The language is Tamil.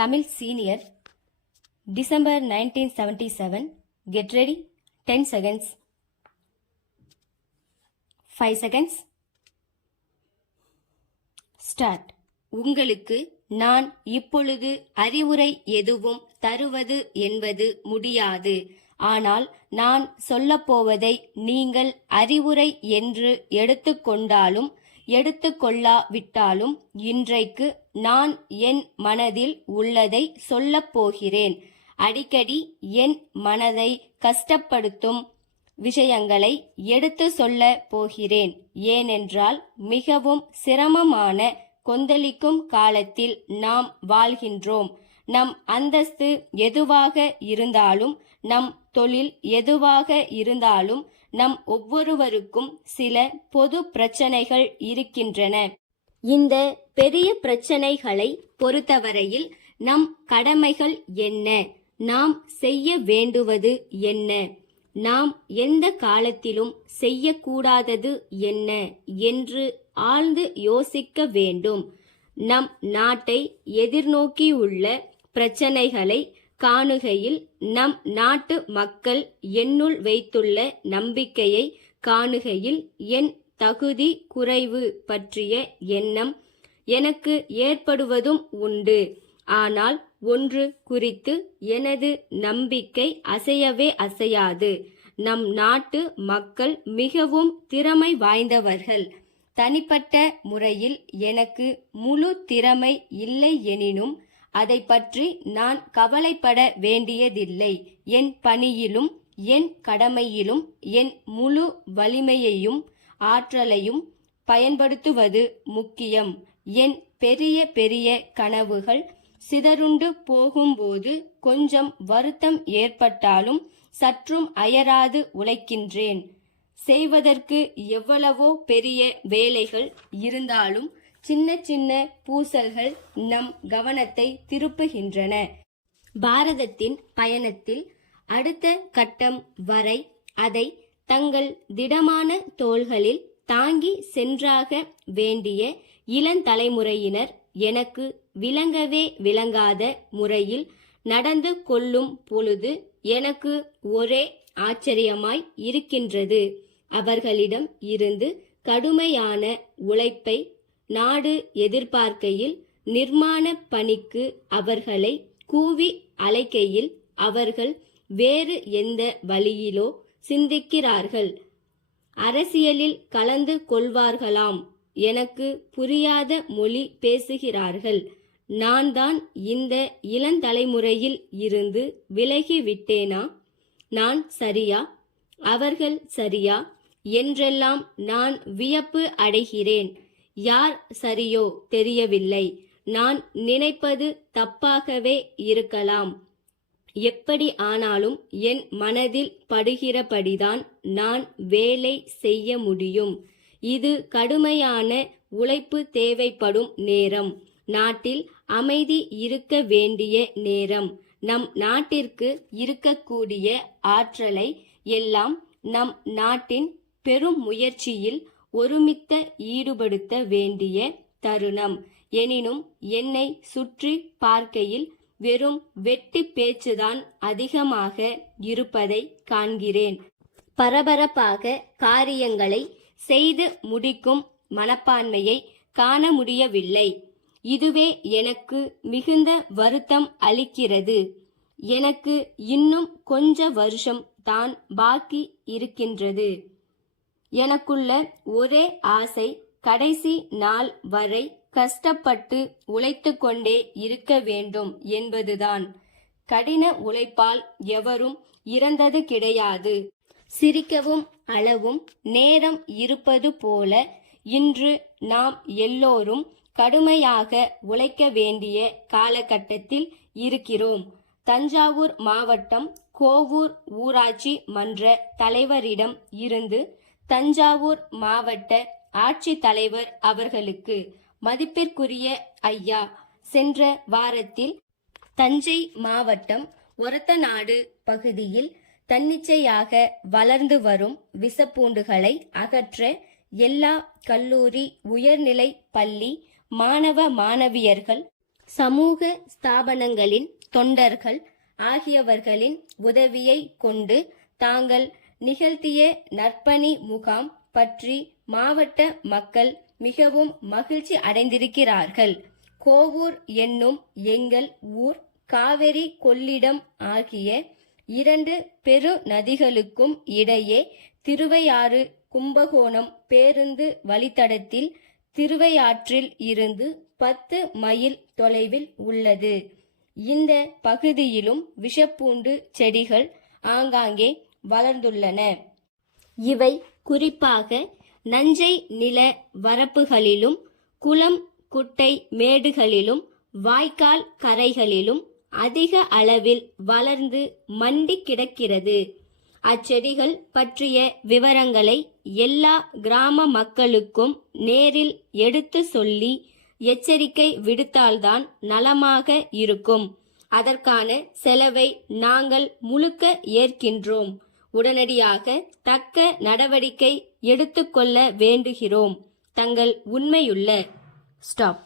Tamil Senior, December 1977. Get ready. 10 seconds. 5 seconds. Start. உங்களுக்கு நான் இப்பொழுது அறிவுரை எதுவும் தருவது என்பது முடியாது. ஆனால் நான் சொல்லப்போவதை நீங்கள் அறிவுரை என்று எடுத்துக்கொண்டாலும் எடுத்துக்கொள்ளாவிட்டாலும் இன்றைக்கு நான் என் மனதில் உள்ளதை சொல்லப் போகிறேன். அடிக்கடி என் மனதை கஷ்டப்படுத்தும் விஷயங்களை எடுத்து சொல்ல போகிறேன். ஏனென்றால் மிகவும் சிரமமான கொந்தளிக்கும் காலத்தில் நாம் வாழ்கின்றோம். நம் அந்தஸ்து எதுவாக இருந்தாலும், நம் தொழில் எதுவாக இருந்தாலும், நம் ஒவ்வொருவருக்கும் சில பொது பிரச்சனைகள் இருக்கின்றன. இந்த பெரிய பிரச்சனைகளை பொறுத்தவரையில் நம் கடமைகள் என்ன, நாம் செய்ய வேண்டுவது என்ன, நாம் எந்த காலத்திலும் செய்யக்கூடாதது என்ன என்று ஆழ்ந்து யோசிக்க வேண்டும். நம் நாட்டை எதிர்நோக்கியுள்ள பிரச்சனைகளை காணுகையில் நம் நாட்டு மக்கள் என்னுள் வைத்துள்ள நம்பிக்கையை காணுகையில் என் தகுதி குறைவு பற்றிய எண்ணம் எனக்கு ஏற்படுவதும் உண்டு. ஆனால் ஒன்று குறித்து எனது நம்பிக்கை அசையவே அசையாது. நம் நாட்டு மக்கள் மிகவும் திறமை வாய்ந்தவர்கள். தனிப்பட்ட முறையில் எனக்கு முழு திறமை இல்லை எனினும் அதை பற்றி நான் கவலைப்பட வேண்டியதில்லை. என் பணியிலும் என் கடமையிலும் என் முழு வலிமையையும் ஆற்றலையும் பயன்படுத்துவது முக்கியம். என் பெரிய பெரிய கனவுகள் சிதறுண்டு போகும்போது கொஞ்சம் வருத்தம் ஏற்பட்டாலும் சற்றும் அயராது உழைக்கின்றேன். செய்வதற்கு எவ்வளவோ பெரிய வேலைகள் இருந்தாலும் சின்ன சின்ன பூசல்கள் நம் கவனத்தை திருப்புகின்றன. பாரதத்தின் பயணத்தில் அடுத்த கட்டம் வரை அதை தங்கள் திடமான தோள்களில் தாங்கி சென்றாக வேண்டிய இளந்தலைமுறையினர் எனக்கு விளங்கவே விளங்காத முறையில் நடந்து கொள்ளும் பொழுது எனக்கு ஒரே ஆச்சரியமாய் இருக்கின்றது. அவர்களிடம் இருந்து கடுமையான உழைப்பை நாடு எதிர்பார்க்கையில், நிர்மாண பணிக்கு அவர்களை கூவி அழைக்கையில் அவர்கள் வேறு எந்த வழியிலோ சிந்திக்கிறார்கள். அரசியலில் கலந்து கொள்வார்களாம். எனக்கு புரியாத மொழி பேசுகிறார்கள். நான் தான் இந்த இளந்தலைமுறையில் இருந்து விலகிவிட்டேனா? நான் சரியா, அவர்கள் சரியா என்றெல்லாம் நான் வியப்பு அடைகிறேன். யார் சரியோ தெரியவில்லை. நான் நினைப்பது தப்பாகவே இருக்கலாம். எப்படி ஆனாலும் என் மனதில் படுகிறபடிதான் நான் வேலை செய்ய முடியும். இது கடுமையான உழைப்பு தேவைப்படும் நேரம். நாட்டில் அமைதி இருக்க வேண்டிய நேரம். நம் நாட்டிற்கு இருக்கக்கூடிய ஆற்றலை எல்லாம் நம் நாட்டின் பெரும் முயற்சியில் ஒருமித்த ஈடுபடுத்த வேண்டிய தருணம். எனினும் என்னை சுற்றி பார்க்கையில் வெறும் வெட்டி பேச்சுதான் அதிகமாக இருப்பதை காண்கிறேன். பரபரப்பாக காரியங்களை செய்து முடிக்கும் மனப்பான்மையை காண முடியவில்லை. இதுவே எனக்கு மிகுந்த வருத்தம் அளிக்கிறது. எனக்கு இன்னும் கொஞ்ச வருஷம் தான் பாக்கி இருக்கின்றது. எனக்குள்ள ஒரே ஆசை கடைசி நாள் வரை கஷ்டப்பட்டு உழைத்து கொண்டே இருக்க வேண்டும் என்பதுதான். கடின உழைப்பால் எவரும் இறந்தது கிடையாது. சிரிக்கவும் அளவும் நேரம் இருப்பது போல இன்று நாம் எல்லோரும் கடுமையாக உழைக்க வேண்டிய காலகட்டத்தில் இருக்கிறோம். தஞ்சாவூர் மாவட்டம் கோவூர் ஊராட்சி மன்ற தலைவரிடம் இருந்து தஞ்சாவூர் மாவட்ட ஆட்சித்தலைவர் அவர்களுக்கு, மதிப்பிற்குரிய ஐயா, சென்ற வாரத்தில் தஞ்சை மாவட்டம் ஒரத்தநாடு பகுதியில் தன்னிச்சையாக வளர்ந்து வரும் விஷப்பூண்டுகளை அகற்ற எல்லா கல்லூரி, உயர்நிலை பள்ளி மாணவ மாணவியர்கள் சமூக ஸ்தாபனங்களின் தொண்டர்கள் ஆகியவர்களின் உதவியை கொண்டு தாங்கள் நிகழ்த்திய நற்பணி முகாம் பற்றி மாவட்ட மக்கள் மிகவும் மகிழ்ச்சி அடைந்திருக்கிறார்கள். கோவூர் என்னும் எங்கள் ஊர் காவிரி கொள்ளிடம் ஆகிய 2 பெரு நதிகளுக்கும் இடையே திருவையாறு கும்பகோணம் பேருந்து வழித்தடத்தில் திருவையாற்றில் இருந்து 10 மைல் தொலைவில் உள்ளது. இந்த பகுதியிலும் விஷப்பூண்டு செடிகள் ஆங்காங்கே வளர்ந்துள்ளன. இவை குறிப்பாக நஞ்சை நில வரப்புகளிலும் குளம் குட்டை மேடுகளிலும் வாய்க்கால் கரைகளிலும் அதிக அளவில் வளர்ந்து மண்டி கிடக்கிறது. அச்செடிகள் பற்றிய விவரங்களை எல்லா கிராம மக்களுக்கும் நேரில் எடுத்து சொல்லி எச்சரிக்கை விடுத்தால்தான் நலமாக இருக்கும். அதற்கான செலவை நாங்கள் முழுக்க ஏற்கின்றோம். உடனடியாக தக்க நடவடிக்கை எடுத்துக்கொள்ள வேண்டுகிறோம். தங்கள் உண்மையுள்ள ஸ்டாப்.